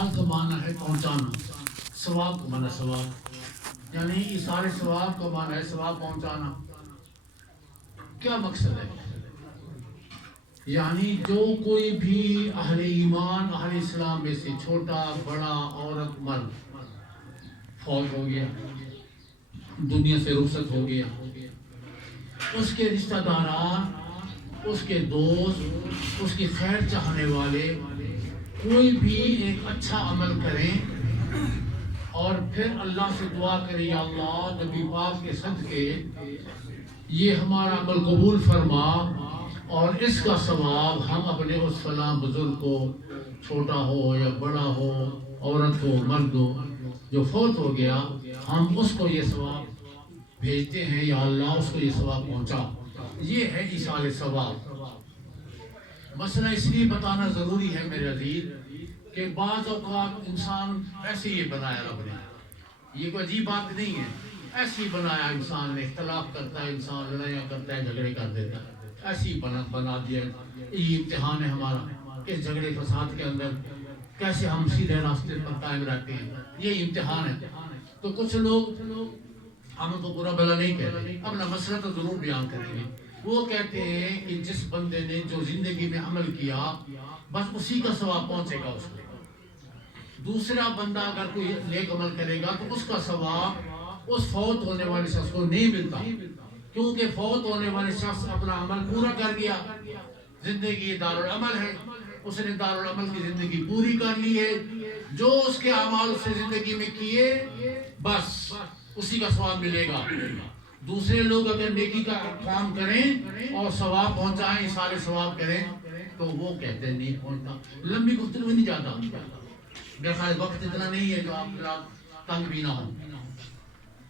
ایصال کا معنی ہے پہنچانا، ثواب کا معنی ثواب، یعنی ایصال ثواب کا معنی ہے ثواب پہنچانا۔ کیا مقصد ہے؟ یعنی جو کوئی بھی اہل ایمان اہل اسلام میں سے چھوٹا بڑا عورت مرد فوت ہو گیا، دنیا سے رخصت ہو گیا، اس کے رشتہ داران، اس کے دوست، اس کی خیر چاہنے والے کوئی بھی ایک اچھا عمل کریں اور پھر اللہ سے دعا کریں، یا اللہ نبی پاک کے صدقے یہ ہمارا عمل قبول فرما اور اس کا ثواب ہم اپنے اس فلاں بزرگ کو، چھوٹا ہو یا بڑا ہو، عورت ہو مرد ہو، جو فوت ہو گیا، ہم اس کو یہ ثواب بھیجتے ہیں، یا اللہ اس کو یہ ثواب پہنچا۔ یہ ہے ایصال ثواب۔ مسئلہ اس لیے بتانا ضروری ہے میرے عزیز کہ بعض اوقات انسان ایسے ہی بنایا رب نے، یہ کوئی عجیب بات نہیں ہے، ایسے ہی بنایا انسان نے، اختلاف کرتا ہے انسان، لڑائیاں کرتا ہے، جھگڑے کر دیتا ہے، ایسے ہی بنا دیا۔ یہ امتحان ہے ہمارا، اس جھگڑے فساد کے اندر کیسے ہم سیدھے راستے پر قائم رہتے ہیں، یہ امتحان ہے۔ تو کچھ لوگ ہم کو برا بھلا نہیں کہتے، اپنا مسئلہ تو ضرور بیان کریں گے۔ وہ کہتے ہیں کہ جس بندے نے جو زندگی میں عمل کیا بس اسی کا ثواب پہنچے گا اس کو، دوسرا بندہ اگر کوئی نیک عمل کرے گا تو اس کا ثواب اس فوت ہونے والے شخص کو نہیں ملتا، کیونکہ فوت ہونے والے شخص اپنا عمل پورا کر گیا، زندگی دارالعمل ہے، اس نے دارالعمل کی زندگی پوری کر لی ہے، جو اس کے اعمال اس نے زندگی میں کیے بس اسی کا ثواب ملے گا۔ دوسرے لوگ اگر نیکی کا کام کریں اور ثواب پہنچائیں، سارے ثواب کریں، تو وہ کہتے ہیں نہیں پہنچتا۔ لمبی گفتگو نہیں جاتا، میرے خیال وقت اتنا نہیں ہے جو آپ تنگ بھی نہ ہوں۔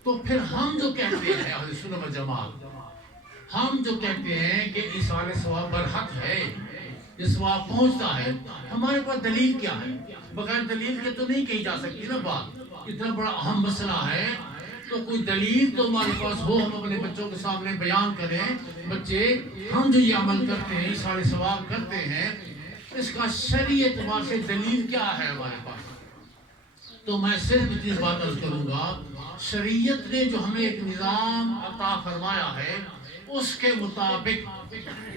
تو پھر ہم جو کہتے ہیں اہل سنت و جماعت، ہم جو کہتے ہیں کہ ایصال ثواب برحق ہے، یہ ثواب پہنچتا ہے، ہمارے پاس دلیل کیا ہے؟ بغیر دلیل کے تو نہیں کہی جا سکتی نا بات، اتنا بڑا اہم مسئلہ ہے تو کوئی دلیل تو ہمارے پاس ہو، ہم اپنے بچوں کے سامنے بیان کریں، بچے ہم جو یہ عمل کرتے ہیں، ایصال ثواب کرتے ہیں، اس کا شرعی اعتبار سے دلیل کیا ہے ہمارے پاس؟ تو میں صرف اتنی بات عرض کروں گا، شریعت نے جو ہمیں ایک نظام عطا فرمایا ہے اس کے مطابق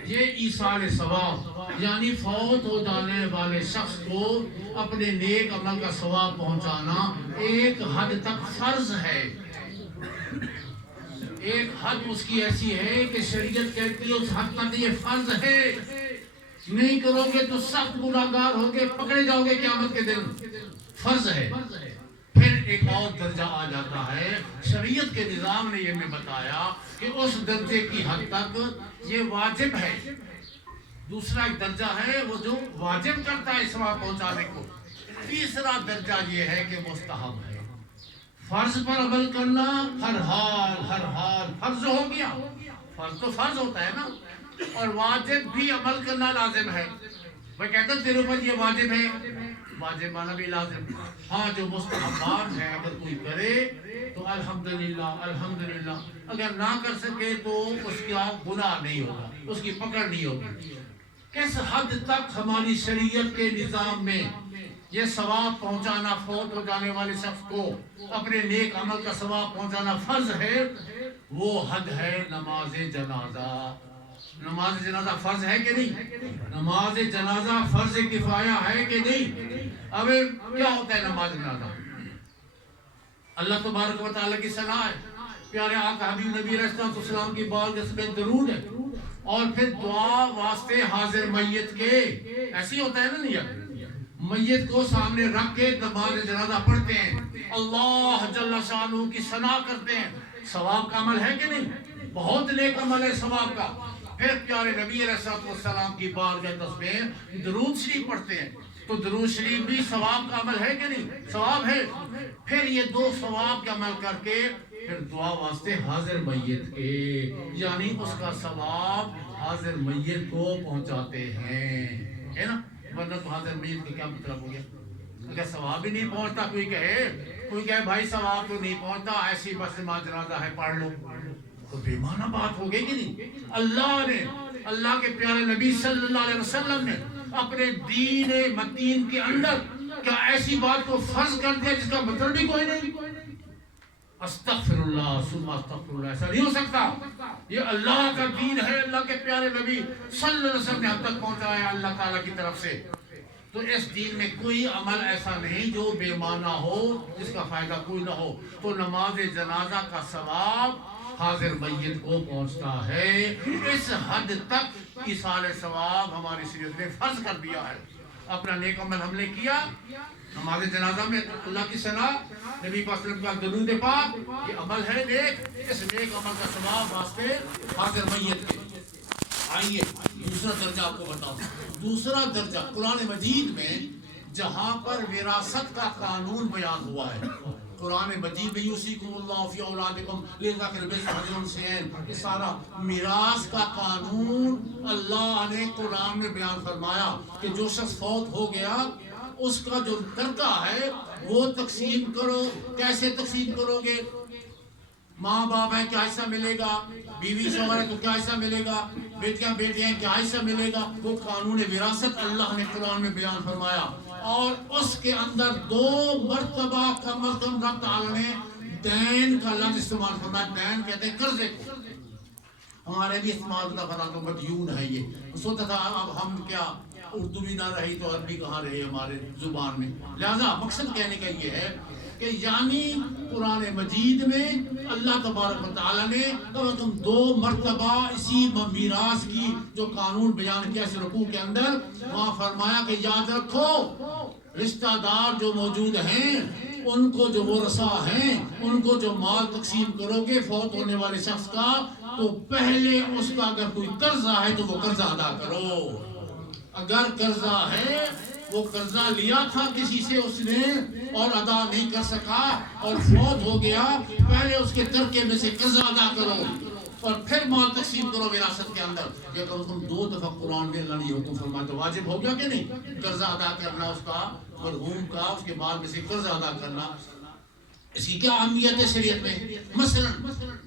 یہ ایصال ثواب یعنی فوت ہو جانے والے شخص کو اپنے نیک عمل کا ثواب پہنچانا ایک حد تک فرض ہے۔ ایک حد اس کی ایسی ہے کہ شریعت کہتی ہے اس حد تک یہ فرض ہے، نہیں کرو گے تو سخت گناہگار ہوگے، پکڑے جاؤ گے قیامت کے دن، فرض ہے۔ پھر ایک اور درجہ آ جاتا ہے، شریعت کے نظام نے یہ ہمیں بتایا کہ اس درجے کی حد تک یہ واجب ہے۔ دوسرا ایک درجہ ہے وہ جو واجب کرتا ہے ثواب پہنچانے کو۔ تیسرا درجہ یہ ہے کہ مستحب ہے، فرض پر عمل کرنا ہر حال فرض ہو گیا، فرض تو فرض ہوتا ہے نا، اور واجب بھی عمل کرنا لازم ہے۔ میں کہتا ہوں تیرے اوپر یہ واجب ہے، واجب مانا بھی لازم۔ ہاں جو مستحبات ہیں اگر کوئی کرے تو الحمدللہ، اگر نہ کر سکے تو اس کا گناہ نہیں ہوگا، اس کی پکڑ نہیں ہوگی۔ کس حد تک ہماری شریعت کے نظام میں یہ ثواب پہنچانا، فوت ہو جانے والے شخص کو اپنے نیک عمل کا ثواب پہنچانا فرض ہے، وہ حد ہے نماز جنازہ۔ نماز جنازہ فرض ہے کہ نہیں؟ نماز جنازہ فرض کفایہ ہے کہ نہیں؟ اب کیا ہوتا ہے نماز جنازہ؟ اللہ تبارک و تعالیٰ کی ثنا ہے، پیارے آقا حبیب نبی علیہ السلام کی بارگاہ میں درود ہے، اور پھر دعا واسطے حاضر میت کے، ایسی ہوتا ہے نا، نہیں میت کو سامنے رکھ کے نماز جنازہ پڑھتے ہیں، اللہ جل شانہ کی ثنا کرتے ہیں۔ ثواب کا عمل ہے کہ نہیں؟ بہت نیک عمل ہے ثواب کا۔ پھر پیارے نبی علیہ السلام کی بارگاہ میں درود شریف پڑھتے ہیں، تو درود شریف بھی ثواب کا عمل ہے کہ نہیں؟ ثواب ہے۔ پھر یہ دو ثواب کا عمل کر کے پھر دعا واسطے حاضر میت کے، یعنی اس کا ثواب حاضر میت کو پہنچاتے ہیں، ہے نا؟ ورنہ تو حاضر میت کا کیا مطلب ہو گیا؟ اگر ثواب ہی نہیں پہنچتا، کوئی کہے بھائی ثواب تو نہیں پہنچتا، ایسی بس نماز جنازہ ہے پڑھ لو، تو بے معنی بات ہو گئی کہ نہیں؟ اللہ کے پیارے نبی صلی اللہ علیہ وسلم نے اپنے دین متین کے اندر کیا ایسی بات کو فرض کر دیا جس کا مطلب بھی کوئی نہیں؟ استغفر اللہ ثم استغفر اللہ، ایسا نہیں ہو سکتا۔ یہ اللہ کا دین ہے، اللہ کے پیارے نبی صلی اللہ علیہ وسلم نے ہم تک پہنچایا اللہ تعالیٰ کی طرف سے۔ تو اس دین میں کوئی عمل ایسا نہیں جو بے معنی ہو، جس کا فائدہ کوئی نہ ہو۔ تو نماز جنازہ کا ثواب حاضر میت کو پہنچتا ہے۔ اس حد تک ایصال ثواب ہماری شریعت نے فرض کر دیا ہے۔ اپنا نیک عمل ہم نے کیا، نماز جنازہ میں اللہ کی ثنا، نبی پاک صلی اللہ علیہ وسلم کا درود پاک، یہ عمل ہے نیک، اس نیک عمل کا ثواب واسطے حاضر میت کے۔ آئیے دوسرا درجہ آپ کو بتاؤں۔ دوسرا درجہ قرآن مجید میں جہاں پر وراثت کا قانون بیان ہوا ہے، قرآن مجید میں یوصیکم اللہ فی اولادکم للذکر مثل حظ الانثیین، یہ سارا میراث کا قانون اللہ نے قرآن میں بیان فرمایا کہ جو شخص فوت ہو گیا اس کا جو ترکہ ہے وہ تقسیم کرو۔ کیسے تقسیم کرو گے؟ ماں باپ ہیں کیا حصہ ملے گا، بیوی شوہر ہے تو کیا حصہ ملے گا، بیٹیاں بیٹے ہیں کیا حصہ ملے گا، وہ قانون وراثت اللہ نے قرآن میں بیان فرمایا۔ اور اس کے اندر 2 مرتبہ کم از کم رب تعالی نے دین کا لفظ استعمال فرمایا۔ دین کہتے ہیں قرضے کو، ہمارے بھی استعمال ہوتا بنا تو مدیون ہے۔ یہ سوچتا تھا اب ہم کیا اردو بھی نہ رہی تو عربی کہاں رہی ہمارے زبان میں۔ لہذا مقصد کہنے کا یہ ہے کہ یعنی قرآن مجید میں اللہ تبارک و تعالیٰ نے کم از کم 2 مرتبہ اسی میراث کی جو قانون بیان کیا اس رکوع کے اندر، وہاں فرمایا کہ یاد رکھو رشتہ دار جو موجود ہیں ان کو جو ورثہ ہیں ان کو جو مال تقسیم کرو گے فوت ہونے والے شخص کا، تو پہلے اس کا اگر کوئی قرضہ ہے تو وہ قرضہ ادا کرو۔ اگر قرضہ ہے، وہ قرضہ لیا تھا کسی سے اس نے اور ادا نہیں کر سکا اور فوت ہو گیا، پہلے اس کے ترکے میں سے قرضہ ادا کرو اور پھر مال تقسیم کرو وراثت کے اندر۔ یہ کم از کم 2 دفعہ قرآن میں اللہ نے یہ حکم فرمایا، تو واجب ہو گیا کہ نہیں؟ قرضہ ادا کرنا اس کا، مرحوم کا، اس کے بعد میں سے قرضہ ادا کرنا۔ اس کی کیا اہمیت ہے شریعت میں؟ مثلا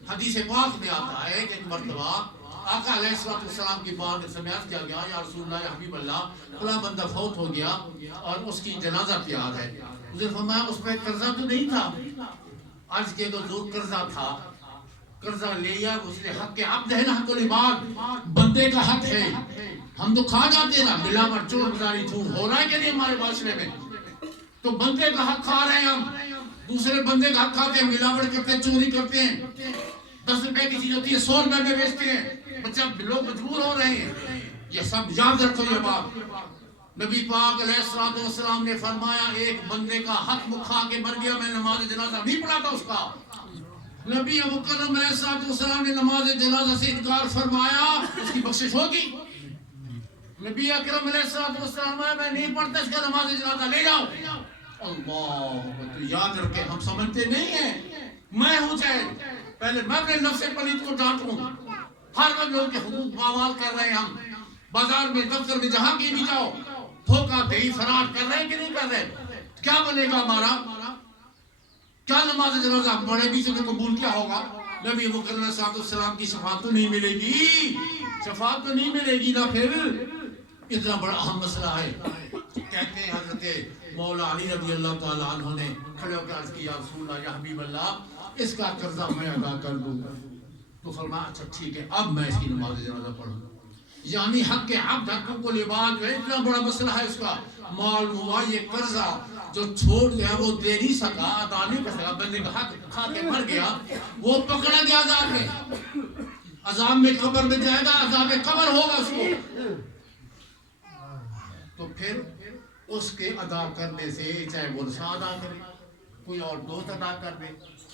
حدیث پاک میں آتا ہے کہ ایک مرتبہ آقا علیہ السلام کی بات سماعت کیا گیا، یا رسول اللہ یا حبیب اللہ، فلاں بندہ فوت ہو گیا اور اس کی جنازہ تیار ہے۔ اس نے فرمایا اس پہ قرضہ تو نہیں تھا؟ عرض کیا کہ حضور قرضہ تھا۔ قرضہ لیا، اس نے حق عبد ہے نا، حق العباد، بندے کا حق ہے۔ ہم تو کھا جاتے ہیں نا، ملاوٹ چور بازاری جھوٹ ہو رہا ہے کہ نہیں ہمارے معاشرے میں؟ تو بندے کا حق کھا رہے ہیں ہم، دوسرے بندے کا حق کھاتے ہیں، ملاوٹ کرتے ہیں، چوری کرتے ہیں۔ 10 روپے کی چیز ہوتی ہے 100 روپے میں بیچتے ہیں، بچہ لوگ مجبور ہو رہے ہیں۔ یہ سب یاد رکھو یہ بات۔ نبی پاک علیہ السلام نے فرمایا ایک بندے کا حق کھا کے مر گیا، میں نماز جنازہ نہیں پڑھا تھا اس کا۔ نبی مکرم علیہ السلام نے نماز جنازہ سے انکار فرمایا، اس کی بخشش ہوگی؟ نبی اکرم علیہ السلام میں نہیں پڑھتا، اس کا نماز جنازہ لے جاؤ۔ اللہ، یاد رکھے ہم سمجھتے نہیں ہیں میں ہوں چاہے پہلے میں اپنے نفس پلید کو ڈانٹوں، ہر وقت لوگ کے حقوق پامال کر رہے ہیں، ہم بازار میں دفتر میں جہاں کی بھی جاؤ دھوکہ دہی فراڈ کر رہے ہیں کہ نہیں کر رہے؟ کیا بنے گا ہمارا؟ کیا نماز جنازہ ہم پڑھے بھی سے قبول کیا ہوگا؟ نبی مکرم صلی اللہ علیہ وسلم کی شفاعت تو نہیں ملے گی، شفاعت تو نہیں ملے گی نا۔ پھر اتنا بڑا اہم مسئلہ ہے۔ کہتے ہیں حضرت مولا علی رضی اللہ تعالیٰ عنہ نے کھڑے ہو کے عرض کیا، یا رسول اللہ یا حبیب اللہ، اس کا قرضہ میں ادا کر دوں۔ تو فرمایا اچھا ٹھیک ہے، اب میں اس کی نماز جنازہ پڑھوں۔ یعنی حق عبد، حقوق العباد جو اتنا بڑا مسئلہ ہے، اس کا معلوم ہوا یہ قرضہ جو چھوڑ گیا وہ دے نہیں سکا، ادا نہیں کر سکا، بندے کا حق کھا کے مر گیا، وہ پکڑا گیا عذاب میں، عذاب میں قبر میں جائے گا، عذاب قبر ہوگا اس کو۔ تو پھر اس کے ادا کرنے سے چاہے وہ رسا ادا کرے، کوئی اور دوست ادا کر دے،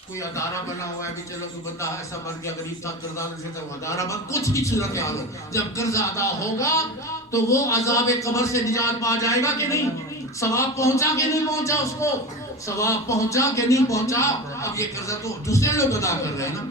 کوئی ادارہ بنا ہوا ہے بھی چلو کوئی بندہ ایسا بن گیا غریب تھا قرضہ سے تو ادارہ بن، کچھ بھی صورت حال ہو، جب قرضہ ادا ہوگا تو وہ عذاب قبر سے نجات پا جائے گا کہ نہیں؟ ثواب پہنچا کہ نہیں پہنچا؟ اس کو ثواب پہنچا کہ نہیں پہنچا؟ اب یہ قرضہ تو دوسرے لوگ ادا کر رہے ہیں نا،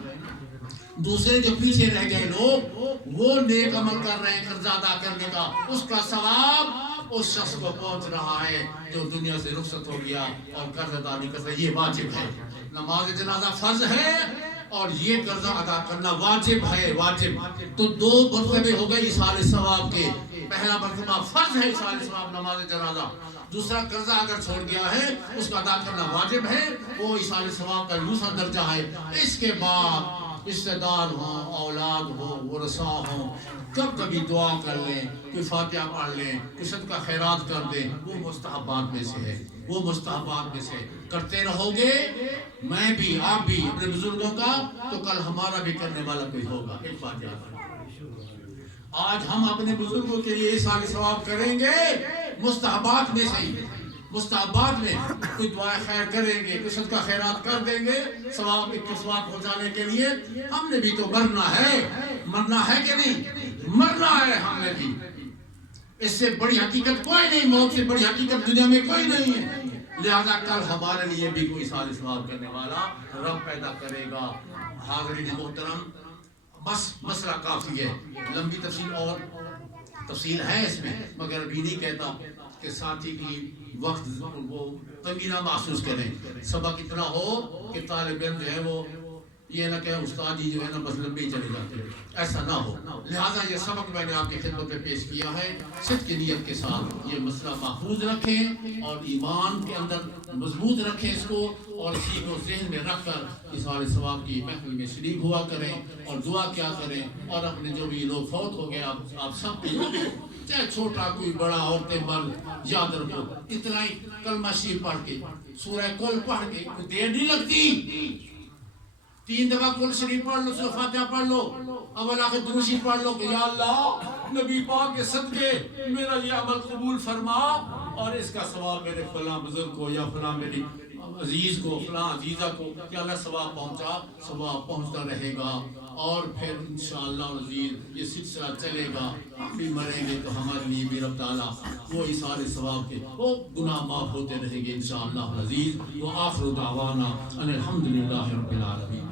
دوسرے جو پیچھے رہ گئے لوگ وہ نیک عمل کر رہے ہیں قرضہ ادا کرنے کا، اس کا ثواب اس شخص کو پہنچ رہا ہے جو دنیا سے رخصت ہو گیا اور قرض ادا نہیں کر سکتا۔ یہ واجب ہے، نماز جنازہ فرض ہے اور یہ قرضہ ادا کرنا واجب ہے، واجب۔ تو 2 مرتبے ہو گئے ایصال ثواب کے۔ پہلا مرتبہ فرض ہے ایصال ثواب نماز جنازہ، دوسرا قرضہ اگر چھوڑ گیا ہے اس کا ادا کرنا واجب ہے، وہ ایصال ثواب کا دوسرا درجہ ہے۔ اس کے بعد رشتہ دار ہوں، اولاد ہوں، ورثاء ہوں، کبھی دعا کر لیں، کوئی فاتحہ پڑھ لیں، کوئی صدقہ خیرات کر دیں، وہ مستحبات میں سے ہے، وہ مستحبات میں سے کرتے رہو گے، میں بھی آپ بھی اپنے بزرگوں کا، تو کل ہمارا بھی کرنے والا کوئی ہوگا۔ ایک بات یاد رکھیں، آج ہم اپنے بزرگوں کے لیے ایصال ثواب کریں گے، مستحبات میں سے ہی، مستحبات میں کوئی دعا خیر کریں گے، کوئی صدقہ خیرات کر دیں گے، ثواب کے ثواب پہنچانے کے لیے۔ ہم نے بھی تو مرنا ہے، مرنا ہے کہ نہیں؟ مرنا ہے ہم نے بھی۔ اس سے بڑی حقیقت کوئی نہیں، موت سے بڑی حقیقت دنیا میں کوئی نہیں ہے۔ لہذا کل ہمارے لیے بھی کوئی ایصال ثواب کرنے والا رب پیدا کرے گا۔ حاضرین محترم، بس مسئلہ کافی ہے، لمبی تفصیل اور تفصیل ہے اس میں، مگر ابھی نہیں کہتا کہ ساتھی کی وقت وہ تنگی نہ محسوس کریں، سبق اتنا ہو کہ طالب علم جو ہے وہ یہ نہ کہ استاد جی جو ہے نا بس لمبے ہی چلے جاتے ہیں، ایسا نہ ہو۔ لہٰذا یہ سبق میں نے آپ کی خدمت میں پیش کیا ہے، صدق کی نیت کے ساتھ یہ مسئلہ محفوظ رکھیں اور ایمان کے اندر مضبوط رکھیں اس کو، اور اسی کو ذہن میں رکھ کر ایصال ثواب کی محفل میں شریک ہوا کریں اور دعا کیا کریں، اور اپنے جو بھی لوگ فوت ہو گئے آپ سب کے، چاہے چھوٹا کوئی بڑا عورتیں مرد، یاد رکھو اتنا ہی کلمہ شریف پڑھ کے، سورہ کل پڑھ کے، کوئی دیر نہیں لگتی، 3 دفعہ کل شریف پڑھ لو، سورہ فاتحہ پڑھ لو، اول آخر درود شریف پڑھ لو کہ یا اللہ نبی پاک کے صدقے میرا یہ عمل قبول فرما، اور اس کا ثواب میرے فلاں بزرگ کو یا فلاں میری عزیز کو، فلاں عزیزہ کو کہ اللہ ثواب پہنچا، ثواب پہنچتا رہے گا، اور پھر انشاءاللہ عزیز یہ سلسلہ چلے گا، بھی مریں گے تو ہمارے لیے بھی رب تعالیٰ وہ ایصال ثواب کے وہ گناہ معاف ہوتے رہیں گے انشاءاللہ عزیز۔ وآخر دعوانا ان الحمدللہ رب العالمین۔